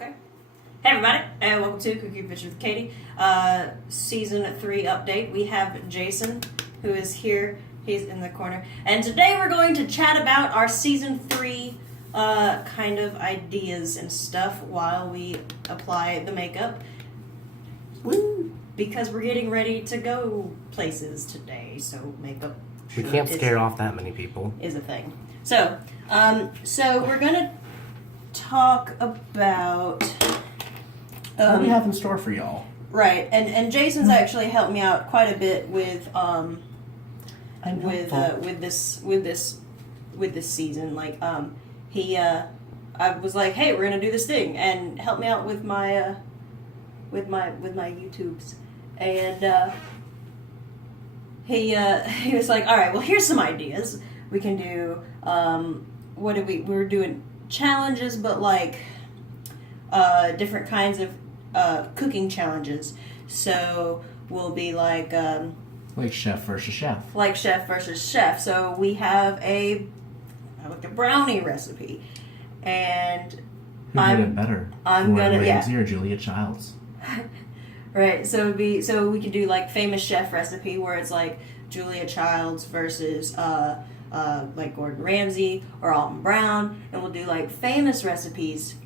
Okay. Hey everybody, and welcome to Cookie Picture with Katie. Season 3 update. We have Jason, who is here. He's in the corner. And today we're going to chat about our Season 3 kind of ideas and stuff while we apply the makeup. Woo! Because we're getting ready to go places today, so makeup... We can't scare off that many people. Is a thing. So we're gonna talk about... what do we have in store for y'all? Right, and Jason's actually helped me out quite a bit with this season. Like I was like, hey, we're gonna do this thing, and help me out with my YouTubes, and he was like, all right, well, here's some ideas we can do. We were doing challenges, but like different kinds of cooking challenges. So we'll be like chef versus chef. Like chef versus chef. So we have a brownie recipe, and Who did it better? I'm gonna Ramsay or Julia Childs. Right. So we could do like famous chef recipe where it's like Julia Childs versus like Gordon Ramsay or Alton Brown, and we'll do like famous recipes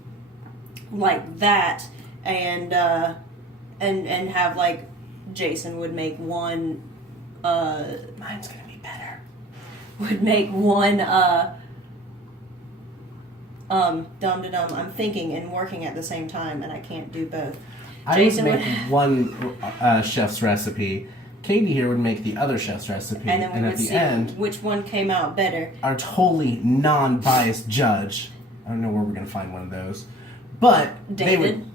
like that, and have like Jason would make one. Mine's gonna be better. Would make one. Dum-de-dum. I'm thinking and working at the same time, and I can't do both. Jason would make one chef's recipe. Katie here would make the other chef's recipe, and then we would at the see end, which one came out better. Our totally non-biased judge. I don't know where we're gonna find one of those, but David.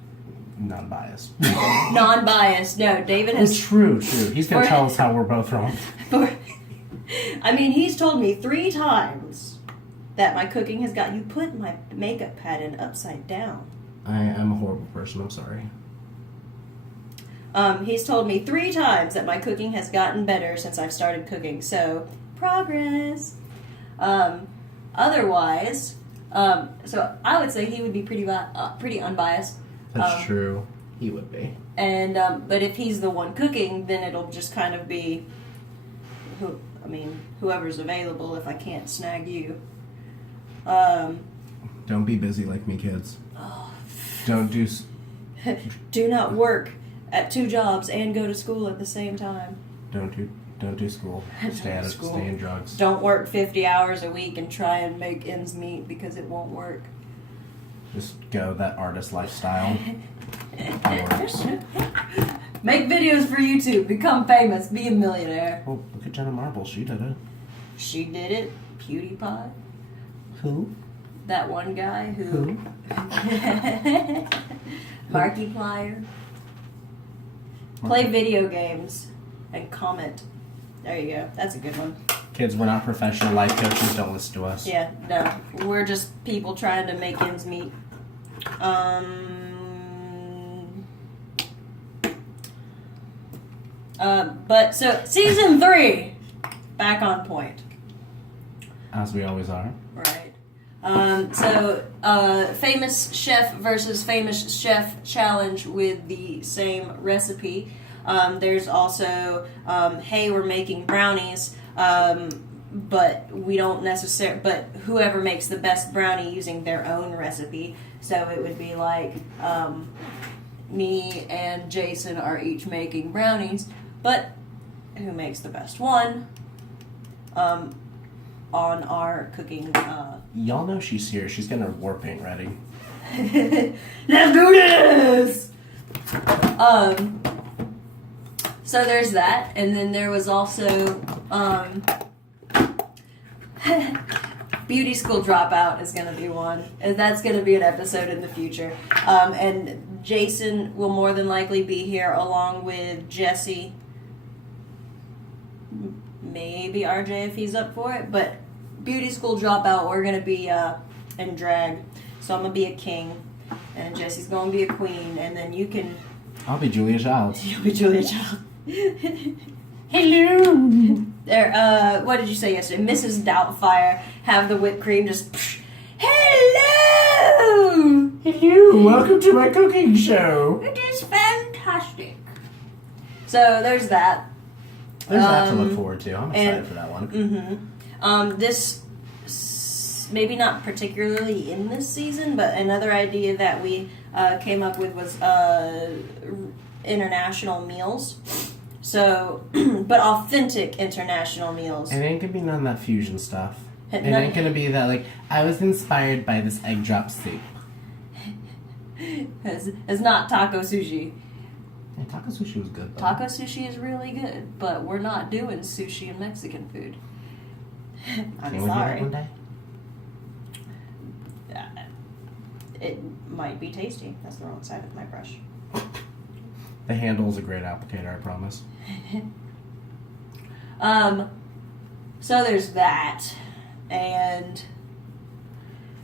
Non-biased. Non-biased. No, David has... True. He's going to tell us how we're both wrong. I mean, he's told me 3 times that my cooking has got... You put my makeup pad in upside down. I am a horrible person. I'm sorry. He's told me 3 times that my cooking has gotten better since I've started cooking. So, progress. Otherwise, so I would say he would be pretty unbiased. That's true. He would be. And but if he's the one cooking, then it'll just kind of be whoever's available if I can't snag you. Don't be busy like me, kids. Oh. Don't do... Do not work at 2 jobs and go to school at the same time. Don't do school. Stay in drugs. Don't work 50 hours a week and try and make ends meet because it won't work. Just go that artist lifestyle. Works. Make videos for YouTube. Become famous. Be a millionaire. Well, look at Jenna Marbles. She did it. She did it. PewDiePie. Who? That one guy Who? Markiplier. Play video games and comment. There you go. That's a good one. Kids, we're not professional life coaches. Don't listen to us. Yeah, no. We're just people trying to make ends meet. But so season 3, back on point. As we always are. Right. Famous chef versus famous chef challenge with the same recipe. There's also, hey, we're making brownies, but we don't necessarily, but whoever makes the best brownie using their own recipe. So it would be like, me and Jason are each making brownies, but who makes the best one, on our cooking, Y'all know she's here. She's getting her war paint ready. Let's do this! So there's that, and then there was also, beauty school dropout is going to be one, and that's going to be an episode in the future. And Jason will more than likely be here along with Jesse, maybe RJ if he's up for it, but beauty school dropout, we're going to be in drag, so I'm going to be a king, and Jesse's going to be a queen, and then you can... I'll be Julia Childs. You'll be Julia Childs. Hello. There. What did you say yesterday? Mrs. Doubtfire have the whipped cream just. Hello. Hello, welcome to my cooking show. It is fantastic. So there's that. There's that to look forward to. I'm excited for that one. This, maybe not particularly in this season, but another idea that we came up with was international meals. So, but authentic international meals. It ain't gonna be none of that fusion stuff. It ain't gonna be that, like, I was inspired by this egg drop soup. It's not taco sushi. Yeah, taco sushi was good, though. Taco sushi is really good, but we're not doing sushi and Mexican food. I'm Can we do sorry. that one day? It might be tasty. That's the wrong side of my brush. The handle is a great applicator, I promise. So there's that, and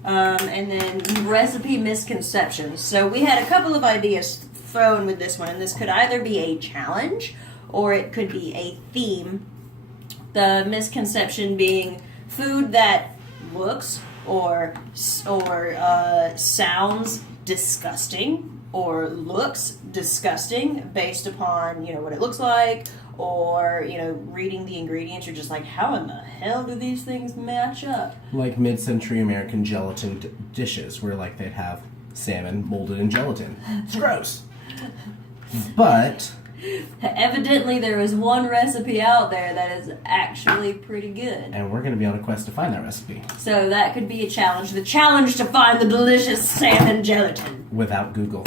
then recipe misconceptions. So we had a couple of ideas thrown with this one, and this could either be a challenge or it could be a theme. The misconception being food that looks or sounds disgusting or looks disgusting based upon, what it looks like, or, reading the ingredients. You're just like, how in the hell do these things match up? Like mid-century American gelatin dishes where, like, they'd have salmon molded in gelatin. It's gross. But evidently there is one recipe out there that is actually pretty good. And we're going to be on a quest to find that recipe. So that could be a challenge. The challenge to find the delicious salmon gelatin. Without Google.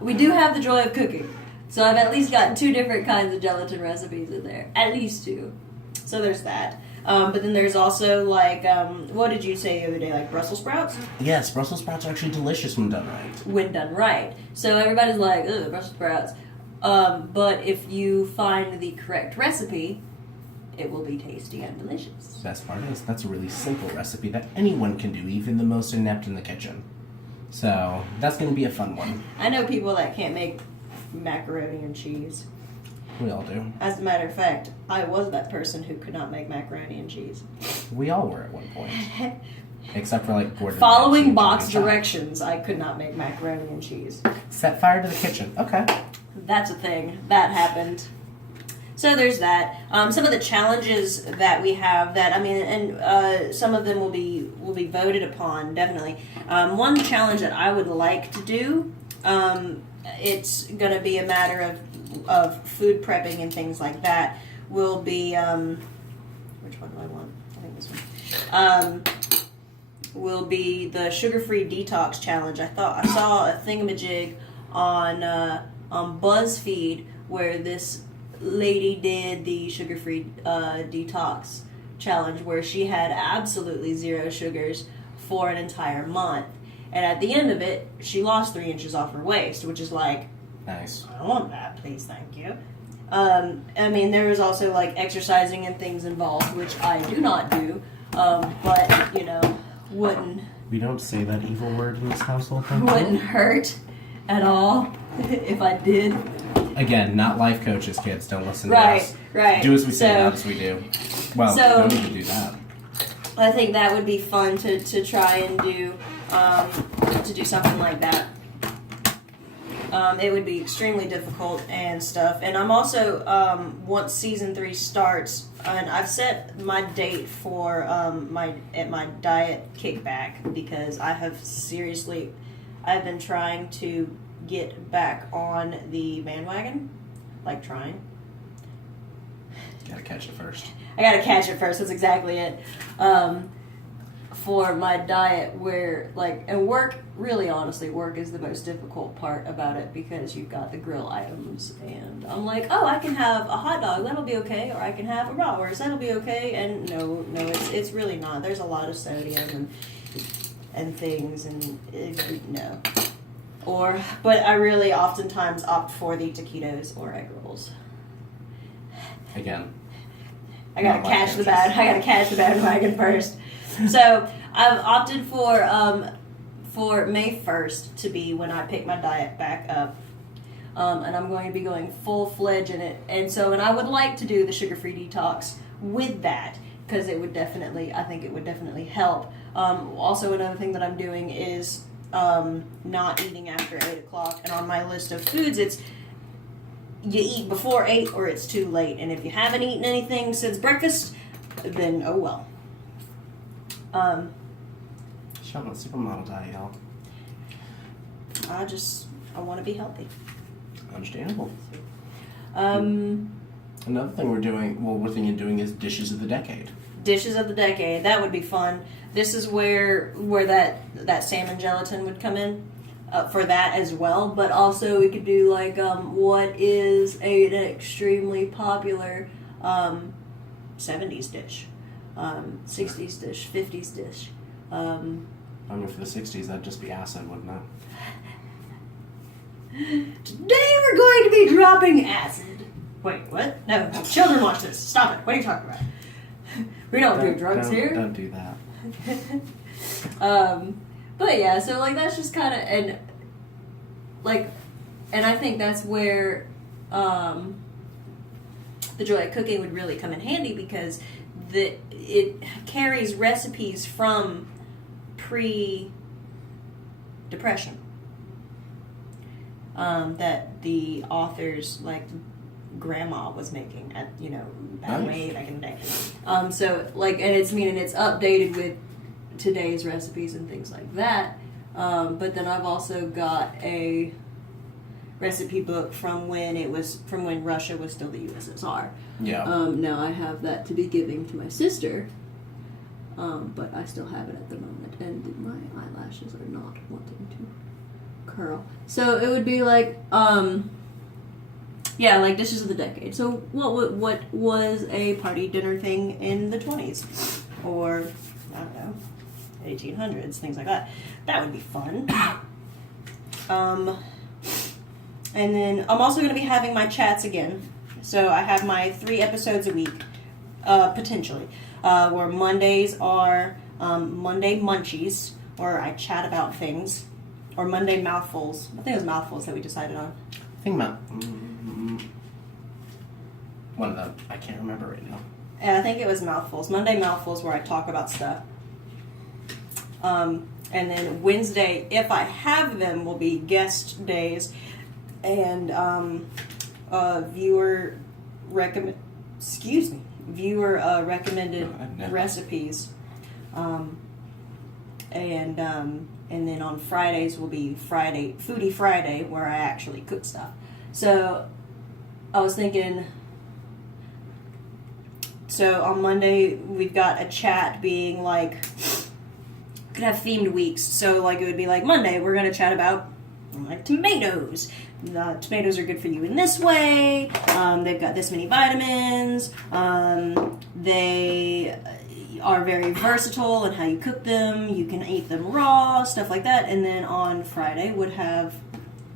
We do have the joy of cooking. So I've at least gotten 2 different kinds of gelatin recipes in there. At least 2. So there's that. But then there's also, like, what did you say the other day? Like Brussels sprouts? Yes, Brussels sprouts are actually delicious when done right. When done right. So everybody's like, ugh, Brussels sprouts. But if you find the correct recipe, it will be tasty and delicious. Best part is, that's a really simple recipe that anyone can do, even the most inept in the kitchen. So, that's going to be a fun one. I know people that can't make macaroni and cheese. We all do. As a matter of fact, I was that person who could not make macaroni and cheese. We all were at one point. Except for, like, Gordon Following Ramsay box and Johnny directions, I could not make macaroni and cheese. Chop. Set fire to the kitchen. Okay. That's a thing. That happened. So there's that. Some of the challenges that we have that, and some of them will be voted upon, definitely. One challenge that I would like to do, it's going to be a matter of food prepping and things like that, will be, which one do I want? I think this one. Will be the sugar-free detox challenge. I saw a thingamajig on BuzzFeed where this lady did the sugar-free detox challenge where she had absolutely 0 sugars for an entire month, and at the end of it she lost 3 inches off her waist, which is like, Nice. I don't want that, please, thank you. There is also like exercising and things involved, which I do not do, but wouldn't We don't say that evil word in this household, thank you. wouldn't hurt at all if I did. Again, not life coaches, kids. Don't listen to us. Right. Do as we say, So- not as we do. Well, So- no need to do that. I think that would be fun to try and do, to do something like that. It would be extremely difficult and stuff. And I'm also, once season 3 starts, and I've set my date for my diet kickback because I've been trying to get back on the bandwagon, like trying. Gotta catch it first. I gotta catch it first. That's exactly it. For my diet, where and work, really honestly, work is the most difficult part about it because you've got the grill items, and I'm like, oh, I can have a hot dog, that'll be okay, or I can have a bratwurst, that'll be okay, and no, it's really not. There's a lot of sodium and things, and no. But I really oftentimes opt for the taquitos or egg rolls. Again. I gotta catch the bandwagon first. So I've opted for May 1st to be when I pick my diet back up, and I'm going to be going full-fledged in it. And I would like to do the sugar-free detox with that, because it would definitely, I think it would definitely help. Also, another thing that I'm doing is not eating after 8 o'clock. And on my list of foods, it's you eat before 8 or it's too late. And if you haven't eaten anything since breakfast, then oh well. She's on a supermodel diet, y'all. I want to be healthy. Understandable. Another thing we're thinking of doing is dishes of the decade. Dishes of the decade. That would be fun. This is where that salmon gelatin would come in for that as well. But also we could do like what is an extremely popular 70s dish, 60s dish, 50s dish. I mean, for the 60s, that'd just be acid, wouldn't it? Today we're going to be dropping acid. Wait, what? No, children watch this. Stop it. What are you talking about? We don't do drugs here. Don't do that. But yeah, so like that's just kind of and I think that's where the joy of cooking would really come in handy because it carries recipes from pre-depression that the authors like grandma was making at way back in the day. So like, and it's updated with today's recipes and things like that. But then I've also got a recipe book from when Russia was still the USSR. Yeah. Now I have that to be giving to my sister. But I still have it at the moment, and my eyelashes are not wanting to curl. So it would be like, like dishes of the decade. So what was a party dinner thing in the 20s, or I don't know, 1800s, things like that. That would be fun. And then I'm also going to be having my chats again. So I have my 3 episodes a week, potentially. Where Mondays are Monday Munchies, where I chat about things, or Monday Mouthfuls. I think it was Mouthfuls that we decided on. I think one of them. I can't remember right now. And I think it was Mouthfuls. Monday Mouthfuls, where I talk about stuff. And then Wednesday, if I have them, will be guest days and viewer recommended recipes, and then on Fridays will be Foodie Friday, where I actually cook stuff. So I was thinking, so on Monday we've got a chat being like, could have themed weeks. So like it would be like Monday we're gonna chat about like tomatoes. Tomatoes are good for you in this way. They've got this many vitamins. They are very versatile in how you cook them. You can eat them raw, stuff like that. And then on Friday would have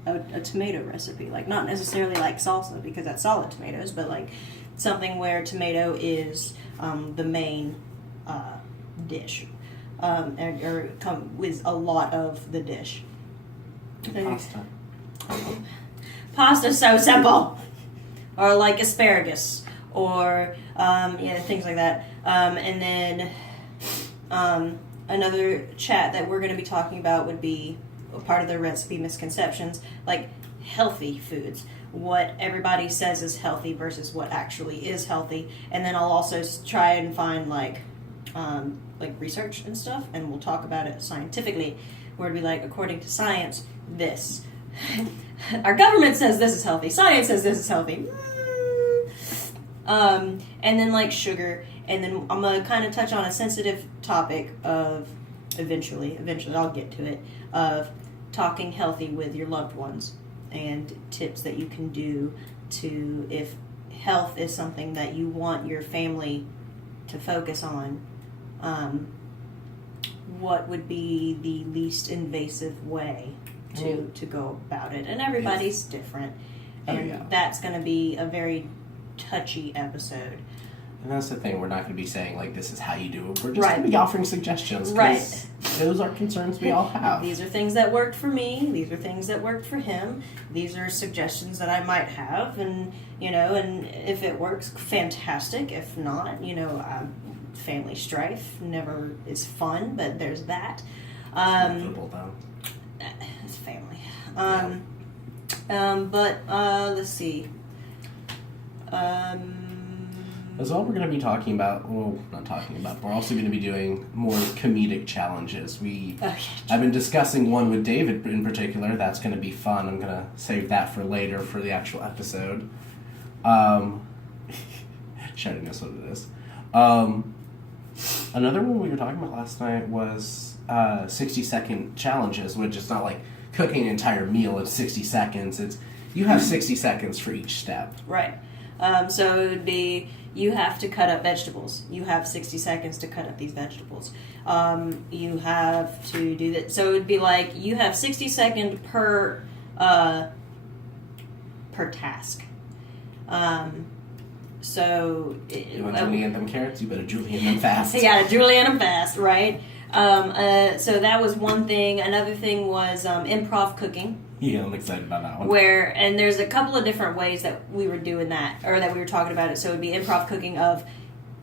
a tomato recipe. Like not necessarily like salsa because that's solid tomatoes, but like something where tomato is the main dish. Or come with a lot of the dish. Pasta. Pasta's so simple. Or like asparagus. Or things like that. And then another chat that we're going to be talking about would be a part of the recipe misconceptions, like healthy foods. What everybody says is healthy versus what actually is healthy. And then I'll also try and find like research and stuff, and we'll talk about it scientifically, where it'd be like, according to science, this. Our government says this is healthy. Science says this is healthy. And then like sugar, and then I'm gonna kind of touch on a sensitive topic of eventually I'll get to it, of talking healthy with your loved ones and tips that you can do to, if health is something that you want your family to focus on, what would be the least invasive way to go about it? And everybody's different, and that's going to be a very touchy episode. And that's the thing, we're not going to be saying like this is how you do it. We're just going to be offering suggestions. Right. Those are concerns we all have. These are things that worked for me. These are things that worked for him. These are suggestions that I might have, and and if it works, fantastic. If not, family strife never is fun, but there's that. Inevitable, though. It's family. Yeah. But let's see. As well, we're going to be talking about, well, not talking about, we're also going to be doing more comedic challenges. I've been discussing one with David in particular. That's going to be fun. I'm going to save that for later for the actual episode. She already knows what it is. Another one we were talking about last night was 60-second challenges, which is not like cooking an entire meal in 60 seconds. It's you have 60 seconds for each step. Right. So it would be, you have to cut up vegetables. You have 60 seconds to cut up these vegetables. You have to do that. So it would be like, you have 60 seconds per task. So You want to julienne them carrots? You better julienne them fast. You gotta julienne them fast, right? So that was one thing. Another thing was improv cooking. Yeah, I'm excited about that one. And there's a couple of different ways that we were doing that, or that we were talking about it. So it would be improv cooking of,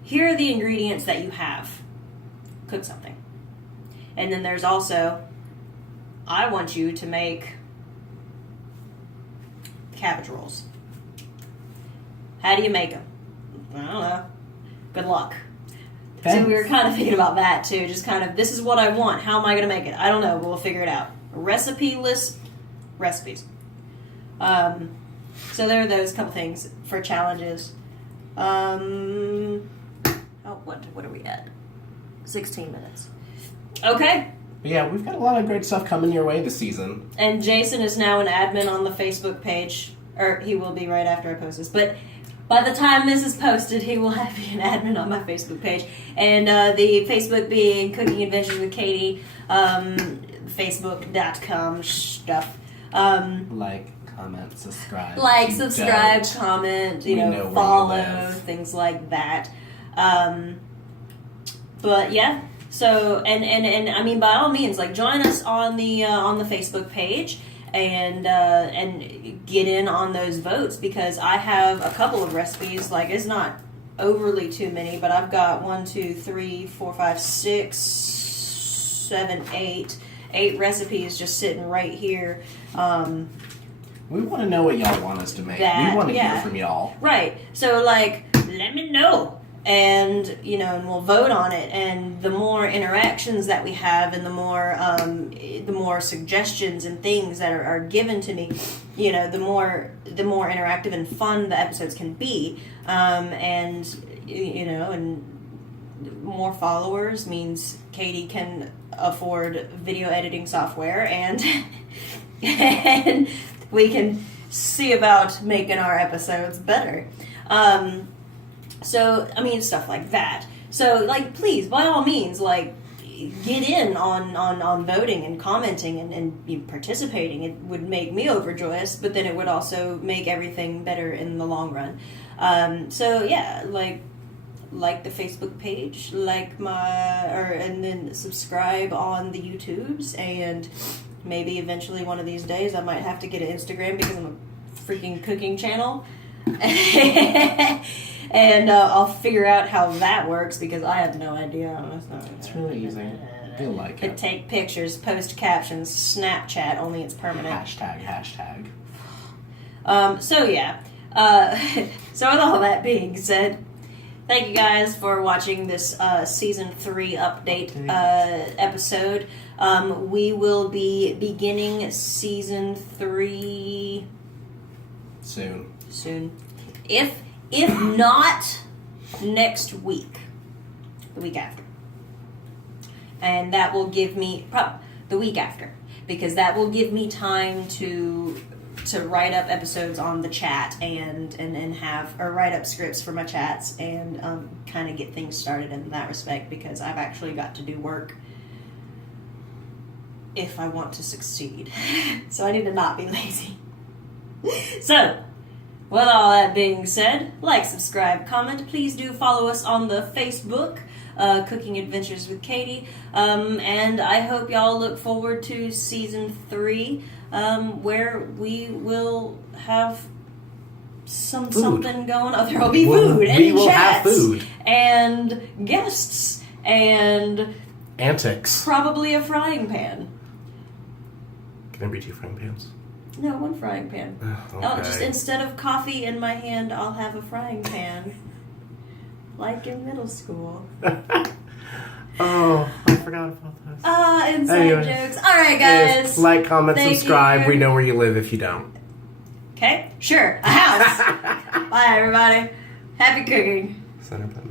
here are the ingredients that you have. Cook something. And then there's also, I want you to make cabbage rolls. How do you make them? I don't know. Good luck. Thanks. So we were kind of thinking about that too. Just kind of, this is what I want. How am I going to make it? I don't know. We'll figure it out. Recipe list. Recipes. So there are those couple things for challenges. What are we at? 16 minutes. Okay. But yeah, we've got a lot of great stuff coming your way this season. And Jason is now an admin on the Facebook page. Or he will be right after I post this. But by the time this is posted, he will have be an admin on my Facebook page. And the Facebook being Cooking Adventures with Kaity, Facebook.com stuff. Like, comment, subscribe. Like, If you subscribe, don't, comment, we know where you follow, live. things like that. But yeah, so and I mean, by all means, like, join us on the Facebook page and get in on those votes, because I have a couple of recipes. Like, it's not overly too many, but I've got 1, 2, 3, 4, 5, 6, 7, 8 recipes just sitting right here. We want to know what y'all want us to make. We want to hear from y'all. Right. So, like, let me know. And, and we'll vote on it. And the more interactions that we have, and the more suggestions and things that are given to me, the more interactive and fun the episodes can be. And more followers means Kaity can afford video editing software, and and we can see about making our episodes better. So, I mean, stuff like that. So, like, please, by all means, like, get in on voting and commenting and participating. It would make me overjoyous, but then it would also make everything better in the long run. So, yeah, like the Facebook page, and then subscribe on the YouTubes, and maybe eventually one of these days I might have to get an Instagram, because I'm a freaking cooking channel. And I'll figure out how that works, because I have no idea. It's really easy. You'll like it. Take pictures, post captions, Snapchat, only it's permanent. Hashtag. So yeah. So with all that being said, thank you guys for watching this season 3 update episode. We will be beginning season 3 soon. If not next week, the week after. And that will give me the week after, because that will give me time to write up episodes on the chat and write up scripts for my chats, and kind of get things started in that respect, because I've actually got to do work if I want to succeed. So I need to not be lazy. So, with all that being said, like, subscribe, comment. Please do follow us on the Facebook, Cooking Adventures with Kaity. And I hope y'all look forward to season 3, where we will have something going on. There will be Well, food and we will chats have food. and guests and Antics. probably a frying pan. Can there be 2 frying pans? No, 1 frying pan. Okay. Oh, just instead of coffee in my hand, I'll have a frying pan. Like in middle school. Oh, I forgot about this. Inside Anyways. jokes. Alright, guys. Like, comment, Thank subscribe. you. We know where you live if you don't. Okay, sure. A house. Bye, everybody. Happy cooking. Center button.